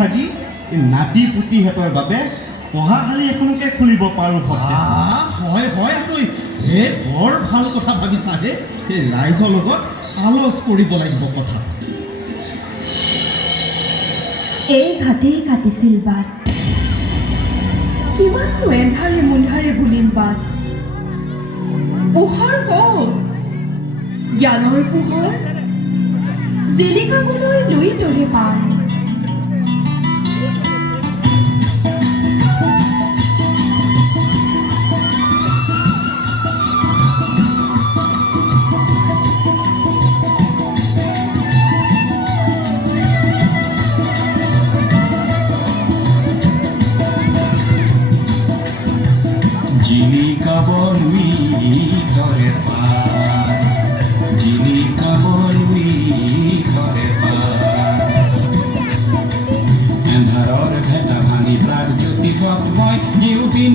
ভাগি নাতি পুতিহঁতৰ বাবে পঢ়াশালী এখনকে খুলিব পাৰোঁ। হয় হয় তই বৰ ভাল কথা ভাবিছা হে। ৰাইজৰ লগত আলোচ কৰিব লাগিব কথা। এই ঘাটেই কাটিছিল বাট, কিমাননো এন্ধাৰে মুন্ধাৰে বুলিম বাট। পোহৰ ক'ত? জ্ঞানৰ পোহৰ জিলিকাবলৈ লৈ তৰে পাৰ।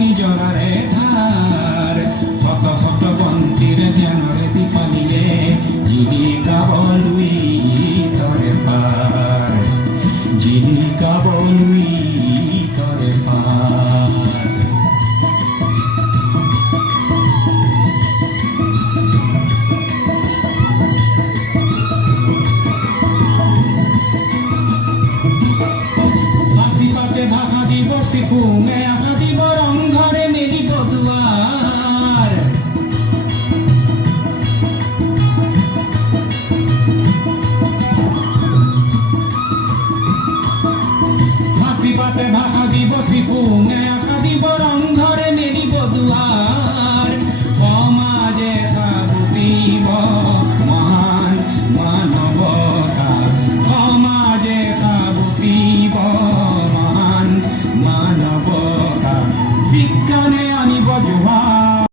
নিজৰে ধাৰ শত শত বন্তিৰে ধ্যানৰে দীপালিৰে জিলিকাবলৈ তৰে পাৰ, জিলিকাবলৈ তৰে পাৰ। বাচি পাতে ভাষা দিব চিফুঙে আশা দিব ৰংঘৰে মেলিব দুৱাৰ। বাচি পাতে ভাষা দিব চিফুঙে আশা দিব ৰংঘৰে মেলিব দুৱাৰ। সমাজে সাবুতিব মহান মানৱতা, সমাজে সাবুতিব মহান মানৱতা, বিজ্ঞানে আনিব জোহাৰ।